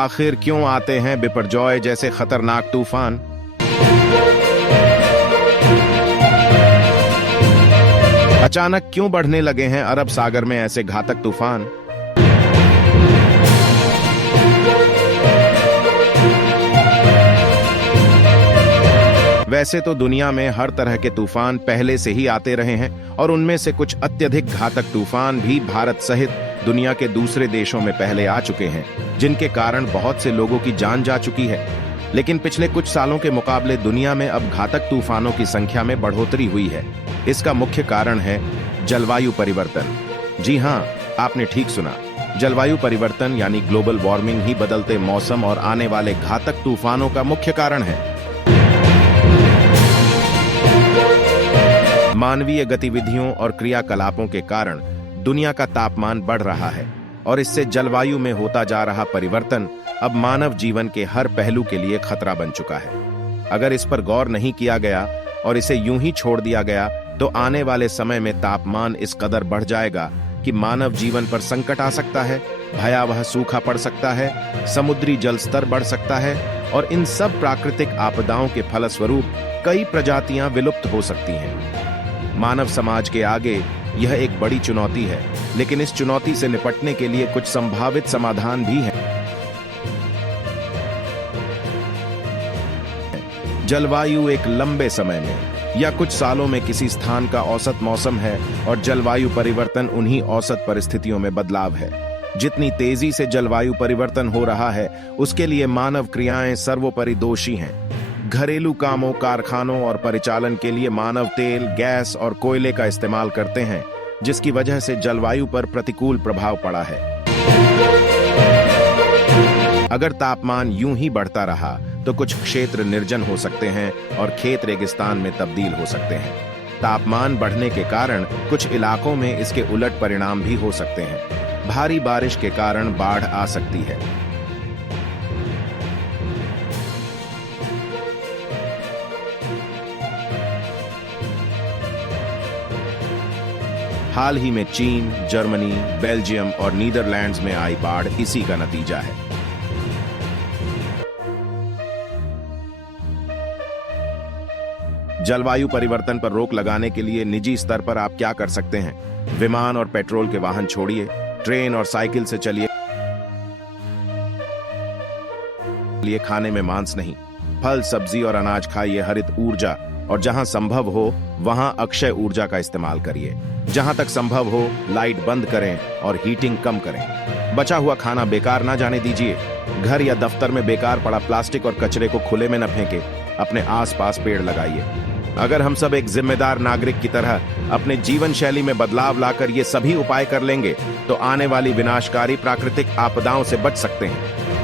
आखिर क्यों आते हैं बिपरजॉय जैसे खतरनाक तूफान? अचानक क्यों बढ़ने लगे हैं अरब सागर में ऐसे घातक तूफान? वैसे तो दुनिया में हर तरह के तूफान पहले से ही आते रहे हैं और उनमें से कुछ अत्यधिक घातक तूफान भी भारत सहित दुनिया के दूसरे देशों में पहले आ चुके हैं, जिनके कारण बहुत से लोगों की जान जा चुकी है। लेकिन पिछले कुछ सालों के मुकाबले दुनिया में अब घातक तूफानों की संख्या में बढ़ोतरी हुई है। इसका मुख्य कारण है जलवायु परिवर्तन। जी हाँ, आपने ठीक सुना, जलवायु परिवर्तन यानी ग्लोबल वार्मिंग ही बदलते मौसम और आने वाले घातक तूफानों का मुख्य कारण है। मानवीय गतिविधियों और क्रियाकलापों के कारण दुनिया का तापमान बढ़ रहा है और इससे जलवायु में होता जा रहा परिवर्तन अब मानव जीवन के हर पहलू के लिए खतरा बन चुका है। अगर इस पर गौर नहीं किया गया और इसे यूं ही छोड़ दिया गया तो आने वाले समय में तापमान इस कदर बढ़ जाएगा कि मानव जीवन पर संकट आ सकता है, भयावह सूखा पड़ सकता है, समुद्री जल स्तर बढ़ सकता है और इन सब प्राकृतिक आपदाओं के फलस्वरूप कई प्रजातियां विलुप्त हो सकती हैं। मानव समाज के आगे यह एक बड़ी चुनौती है, लेकिन इस चुनौती से निपटने के लिए कुछ संभावित समाधान भी हैं। जलवायु एक लंबे समय में या कुछ सालों में किसी स्थान का औसत मौसम है और जलवायु परिवर्तन उन्हीं औसत परिस्थितियों में बदलाव है। जितनी तेजी से जलवायु परिवर्तन हो रहा है, उसके लिए मानव क्रियाएं सर्वोपरि दोषी हैं। घरेलू कामों, कारखानों और परिचालन के लिए मानव तेल, गैस और कोयले का इस्तेमाल करते हैं, जिसकी वजह से जलवायु पर प्रतिकूल प्रभाव पड़ा है। अगर तापमान यूं ही बढ़ता रहा तो कुछ क्षेत्र निर्जन हो सकते हैं और खेत रेगिस्तान में तब्दील हो सकते हैं। तापमान बढ़ने के कारण कुछ इलाकों में इसके उलट परिणाम भी हो सकते हैं। भारी बारिश के कारण बाढ़ आ सकती है। हाल ही में चीन, जर्मनी, बेल्जियम और नीदरलैंड्स में आई बाढ़ इसी का नतीजा है। जलवायु परिवर्तन पर रोक लगाने के लिए निजी स्तर पर आप क्या कर सकते हैं? विमान और पेट्रोल के वाहन छोड़िए, ट्रेन और साइकिल से चलिए। खाने में मांस नहीं, फल, सब्जी और अनाज खाइए। हरित ऊर्जा और जहां संभव हो वहां अक्षय ऊर्जा का इस्तेमाल करिए। जहां तक संभव हो लाइट बंद करें और हीटिंग कम करें। बचा हुआ खाना बेकार ना जाने दीजिए। घर या दफ्तर में बेकार पड़ा प्लास्टिक और कचरे को खुले में न फेंके। अपने आसपास पेड़ लगाइए। अगर हम सब एक जिम्मेदार नागरिक की तरह अपने जीवन शैली में बदलाव लाकर ये सभी उपाय कर लेंगे तो आने वाली विनाशकारी प्राकृतिक आपदाओं से बच सकते हैं।